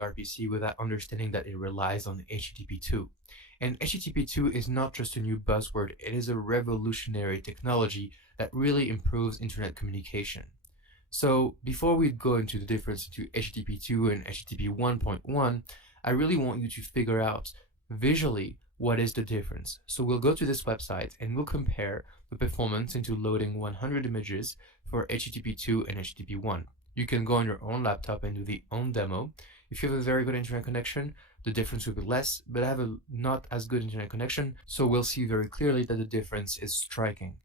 Grpc without understanding that it relies on HTTP2. And HTTP2 is not just a new buzzword, it is a revolutionary technology that really improves internet communication. So before we go into the difference between HTTP2 and HTTP 1.1, I really want you to figure out visually what is the difference. So we'll go to this website and we'll compare the performance into loading 100 images for HTTP2 and HTTP1. You can go on your own laptop and do the own demo. If you have a very good internet connection, the difference will be less, but I have a not as good internet connection, so we'll see very clearly that the difference is striking.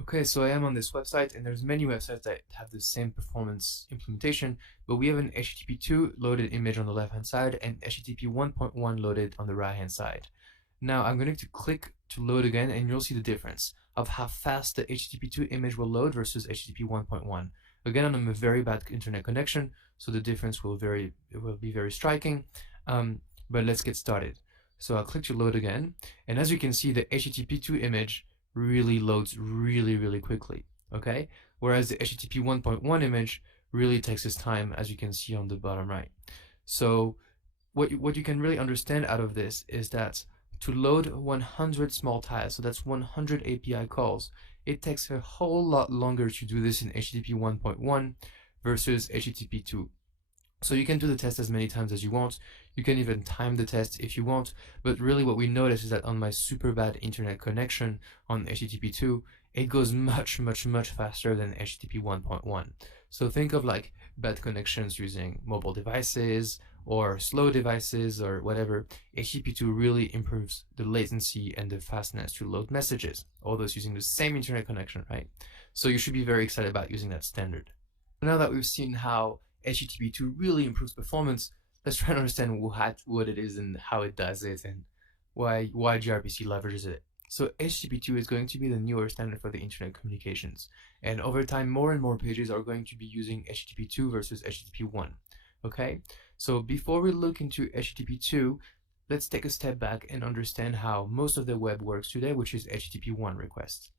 Okay, so I am on this website, and there's many websites that have the same performance implementation, but we have an HTTP2 loaded image on the left-hand side and HTTP 1.1 loaded on the right-hand side. Now I'm going to click to load again, and you'll see the difference of how fast the HTTP2 image will load versus HTTP 1.1. Again, on a very bad internet connection, so the difference will be very striking, but let's get started. So I'll click to load again, and as you can see, the HTTP2 image really loads really quickly, okay? Whereas the HTTP 1.1 image really takes its time, as you can see on the bottom right. So what you can really understand out of this is that to load 100 small tiles, so that's 100 API calls, it takes a whole lot longer to do this in HTTP 1.1 versus HTTP 2. So you can do the test as many times as you want. You can even time the test if you want, but really what we notice is that on my super bad internet connection on HTTP 2, it goes much faster than HTTP 1.1. So think of like bad connections using mobile devices or slow devices or whatever. HTTP 2 really improves the latency and the fastness to load messages, all those using the same internet connection, right? So you should be very excited about using that standard. Now that we've seen how HTTP2 really improves performance, let's try to understand what it is and how it does it and why Grpc leverages it. So HTTP2 is going to be the newer standard for the internet communications, and over time more and more pages are going to be using HTTP2 versus HTTP1. Okay, so before we look into HTTP2, let's take a step back and understand how most of the web works today, which is HTTP1 requests.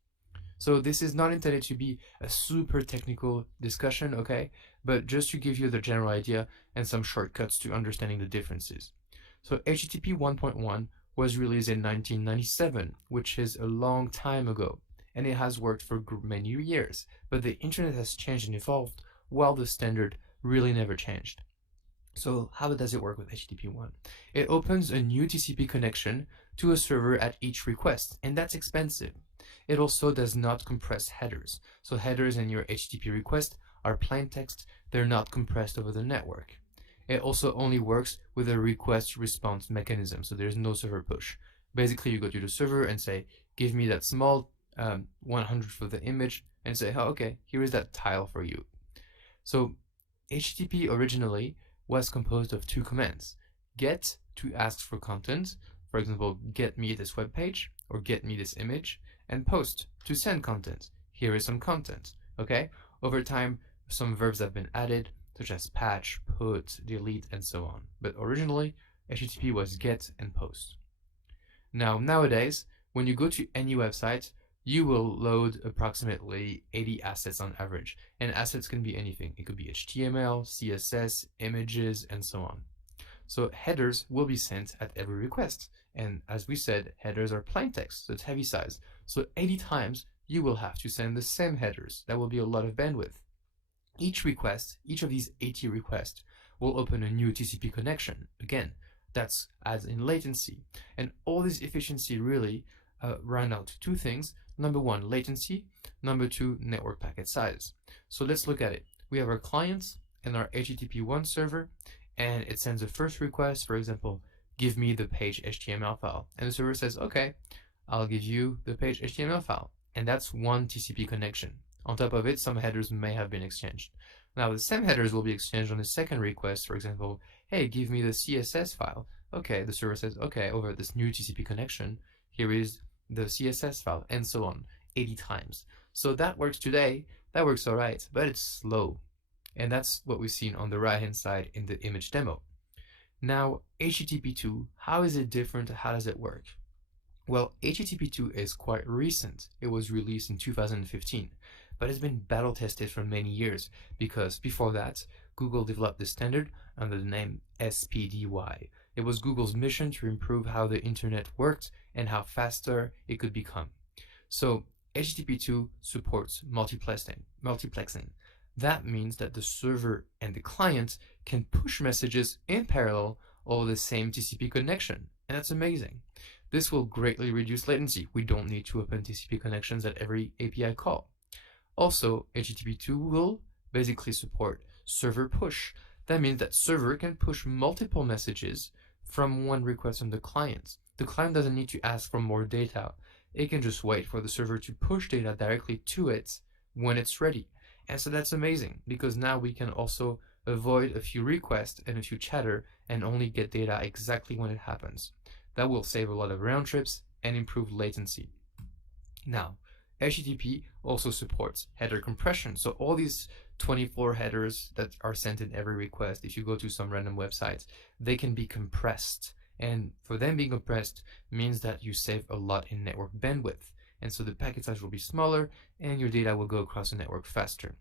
So this is not intended to be a super technical discussion, okay? But just to give you the general idea and some shortcuts to understanding the differences. So HTTP 1.1 was released in 1997, which is a long time ago, and it has worked for many years, but the internet has changed and evolved while the standard really never changed. So how does it work with HTTP 1? It opens a new TCP connection to a server at each request, and that's expensive. It also does not compress headers. So headers in your HTTP request are plain text, they're not compressed over the network. It also only works with a request response mechanism, so there's no server push. Basically, you go to the server and say, give me that small 100 for the image, and say, oh, okay, here is that tile for you. So HTTP originally was composed of two commands: get to ask for content, for example, get me this web page, or get me this image, and post to send content. Here is some content, okay? Over time, some verbs have been added, such as patch, put, delete, and so on. But originally, HTTP was get and post. Now, nowadays, when you go to any website, you will load approximately 80 assets on average. And assets can be anything. It could be HTML, CSS, images, and so on. So headers will be sent at every request. And as we said, headers are plain text, so it's heavy size. So 80 times you will have to send the same headers. That will be a lot of bandwidth. Each request, each of these 80 requests, will open a new TCP connection. Again, that's adds in latency. And all this efficiency really run out to two things. Number one, latency. Number two, network packet size. So let's look at it. We have our clients and our HTTP1 server, and it sends a first request, for example, give me the page HTML file. And the server says, okay, I'll give you the page HTML file. And that's one TCP connection. On top of it, some headers may have been exchanged. Now, the same headers will be exchanged on the second request. For example, hey, give me the CSS file. Okay, the server says, okay, over this new TCP connection, here is the CSS file, and so on, 80 times. So that works today, that works all right, but it's slow. And that's what we've seen on the right-hand side in the image demo. Now, HTTP2, how is it different? How does it work? Well, HTTP2 is quite recent. It was released in 2015, but it's been battle tested for many years because before that, Google developed the standard under the name SPDY. It was Google's mission to improve how the internet worked and how faster it could become. So HTTP2 supports multiplexing. That means that the server and the client can push messages in parallel over the same TCP connection, and that's amazing. This will greatly reduce latency. We don't need to open TCP connections at every API call. Also, HTTP2 will basically support server push. That means that server can push multiple messages from one request on the client. The client doesn't need to ask for more data. It can just wait for the server to push data directly to it when it's ready. And so that's amazing, because now we can also avoid a few requests and a few chatter and only get data exactly when it happens. That will save a lot of round trips and improve latency. Now, HTTP also supports header compression. So all these 24 headers that are sent in every request, if you go to some random website, they can be compressed. And for them being compressed means that you save a lot in network bandwidth. And so the packet size will be smaller and your data will go across the network faster.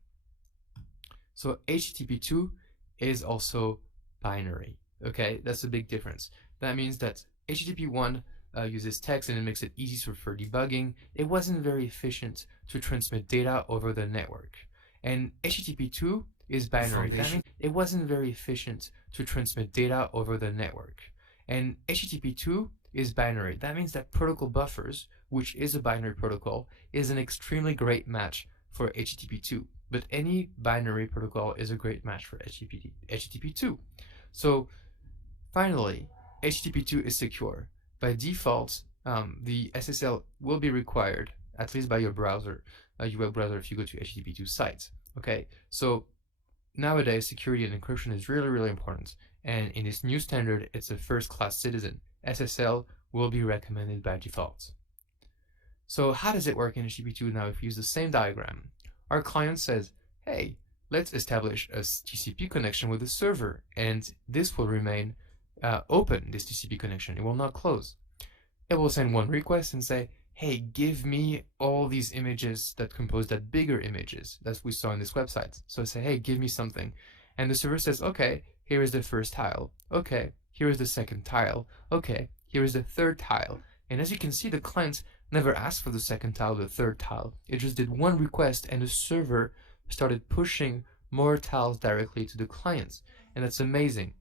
So HTTP2 is also binary. Okay, that's a big difference. That means that HTTP1 uses text and it makes it easy for debugging. It wasn't very efficient to transmit data over the network. And HTTP2 is binary. It wasn't very efficient to transmit data over the network. And HTTP2 is binary. That means that protocol buffers, which is a binary protocol, is an extremely great match for HTTP2. But any binary protocol is a great match for HTTP2. So finally, HTTP2 is secure. By default, the SSL will be required, at least by your browser, your web browser, if you go to HTTP2 sites. Okay, so nowadays security and encryption is really, really important. And in this new standard, it's a first-class citizen. SSL will be recommended by default. So how does it work in HTTP2 now if we use the same diagram? Our client says, hey, let's establish a TCP connection with the server, and this will remain open, this TCP connection. It will not close. It will send one request and say, hey, give me all these images that compose that bigger images that we saw in this website. So I say, hey, give me something. And the server says, okay, here is the first tile. Okay, here is the second tile. Okay, here is the third tile. And as you can see, the client never asked for the second tile or the third tile. It just did one request and the server started pushing more tiles directly to the clients. And that's amazing.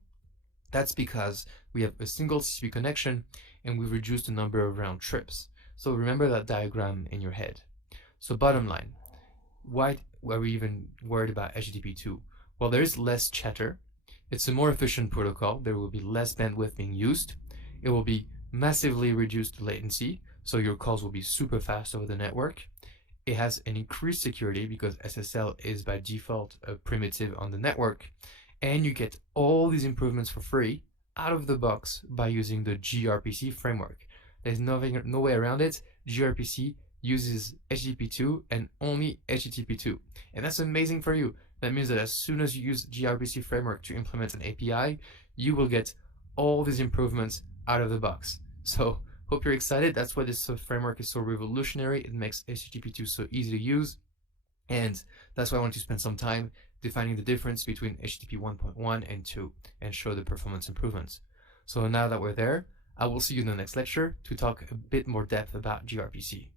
That's because we have a single TCP connection and we've reduced the number of round trips. So remember that diagram in your head. So bottom line, why are we even worried about HTTP2? Well, there is less chatter. It's a more efficient protocol. There will be less bandwidth being used. It will be massively reduced latency, so your calls will be super fast over the network. It has an increased security because SSL is by default a primitive on the network. And you get all these improvements for free out of the box by using the Grpc framework. There's no way around it. Grpc uses HTTP2 and only HTTP2. And that's amazing for you. That means that as soon as you use Grpc framework to implement an API, you will get all these improvements out of the box. So hope you're excited. That's why this framework is so revolutionary. It makes HTTP2 so easy to use. And that's why I want to spend some time defining the difference between HTTP 1.1 and 2 and show the performance improvements. So now that we're there, I will see you in the next lecture to talk a bit more depth about Grpc.